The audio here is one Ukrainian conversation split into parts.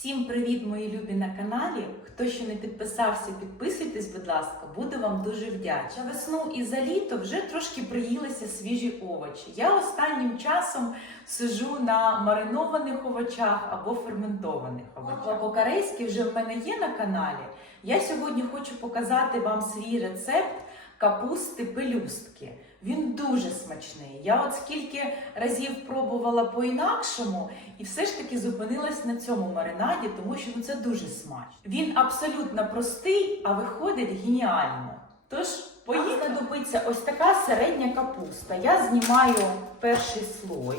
Всім привіт, мої любі на каналі. Хто ще не підписався, підписуйтесь, будь ласка, буду вам дуже вдячна. Весну і за літо вже трошки приїлися свіжі овочі. Я останнім часом сижу на маринованих овочах або ферментованих овочах. По-корейськи вже в мене є на каналі. Я сьогодні хочу показати вам свій рецепт капусти пелюстки. Він дуже смачний. Я от скільки разів пробувала по-інакшому, і все ж таки зупинилась на цьому маринаді, тому що ну, це дуже смачно. Він абсолютно простий, а виходить геніально. Тож, поїхали. знадобиться ось така середня капуста. Я знімаю перший слой.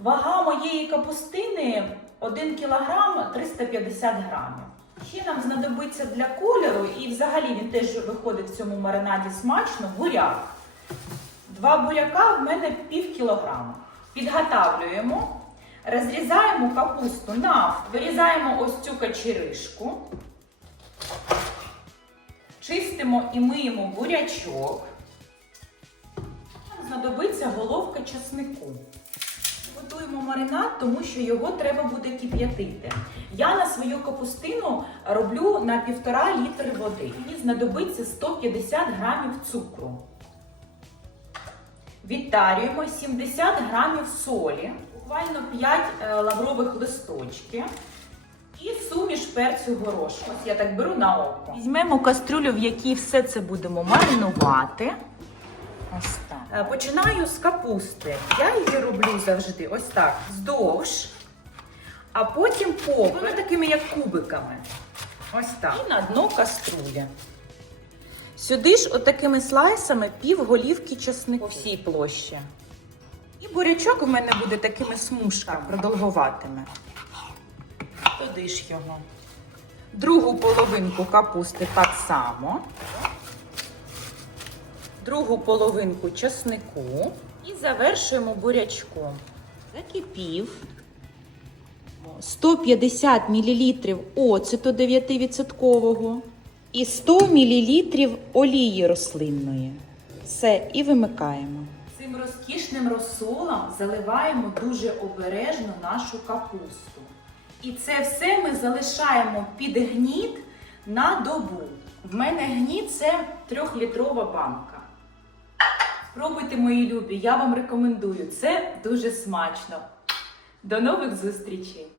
Вага моєї капустини 1 кг 350 грамів. Ще нам знадобиться для кольору, і взагалі він теж виходить в цьому маринаді смачно, буряк. Два буряка в мене пів кілограма. Підготавлюємо, розрізаємо капусту на, вирізаємо ось цю качеришку, чистимо і миємо бурячок. Нам знадобиться головка часнику. Готуємо маринад, тому що його треба буде кип'ятити. Я на свою капустину роблю на півтора літри води. Мені знадобиться 150 грамів цукру. Відтарюємо 70 грамів солі, буквально 5 е, лаврових листочків і суміш перцю горошку. Ось я так беру на око. Візьмемо кастрюлю, в якій все це будемо маринувати. Ось так. Е, Починаю з капусти. Я її роблю завжди ось так, вздовж, а потім поперек, такими як кубиками. Ось так. І на дно каструлі. Сюди ж отакими слайсами пів голівки чеснику по всій площі. І бурячок у мене буде такими смужками, продовгуватими. Туди ж його. Другу половинку капусти так само. Другу половинку чеснику. І завершуємо бурячком. Закипів. 150 мл оцету 9% і 100 мл олії рослинної. Все, і вимикаємо. Цим розкішним розсолом заливаємо дуже обережно нашу капусту. І це все ми залишаємо під гніт на добу. В мене гніт це трьохлітрова банка. Спробуйте, мої любі, я вам рекомендую. Це дуже смачно. До нових зустрічей!